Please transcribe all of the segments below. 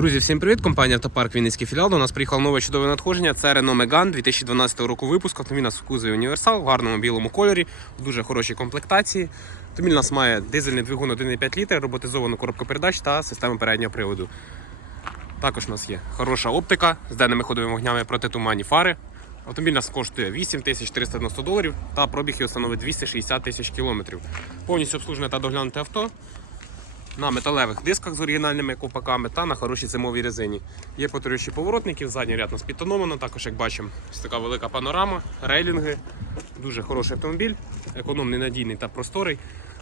Друзі, всім привіт! Компанія Автопарк Вінницький філіал. До нас приїхало нове чудове надходження. Це Renault Megane 2012 року випуску. Автомобіль нас кузові універсал в гарному білому кольорі, в дуже хорошій комплектації. Автомобіль у нас має дизельний двигун 1,5 літр, роботизовану коробку передач та систему переднього приводу. Також у нас є хороша оптика з денними ходовими вогнями протитуманні фари. Автомобіль нас коштує 8490 доларів та пробіг його становить 260 тисяч кілометрів. Повністю обслужене та доглянуте авто на металевих дисках з оригінальними ковпаками та на хорошій зимовій резині. Є повторюючі поворотники, задній ряд нас підтоновано, також, як бачимо, ось така велика панорама, рейлінги. Дуже хороший автомобіль, економний, надійний та просторий.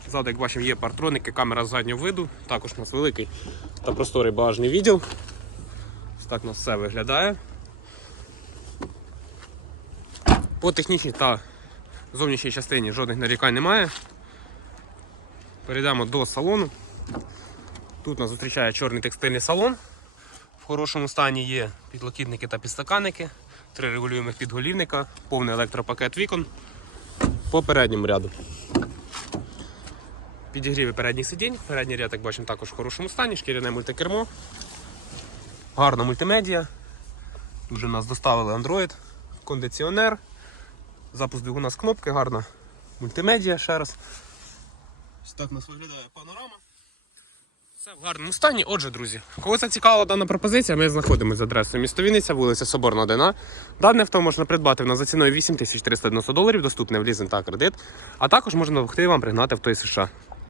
Ззаду, як бачимо, є партроники, камера заднього виду. Також у нас великий та просторий багажний відділ. Ось так у нас все виглядає. По технічній та зовнішній частині жодних нарікань немає. Перейдемо до салону. Тут нас зустрічає чорний текстильний салон. В хорошому стані є підлокітники та підстаканники, три регулюємих підголівника, повний електропакет вікон по передньому ряду. Підігріви передніх сидінь. Передній ряд, як бачимо, також в хорошому стані, шкіряне мультикермо. Гарна мультимедіа. Тут нас доставили Android, кондиціонер. Запуск двигуна з кнопки, гарна мультимедіа ще раз. Ось так нас виглядає панорама. Все в гарному стані. Отже, друзі, кого зацікавила дана пропозиція, ми знаходимося за адресою місто Вінниця, вулиця Соборна 1. Дане авто можна придбати в нас за ціною 8390 доларів, доступне в лізинг та кредит. А також можна допомогти вам пригнати авто із США.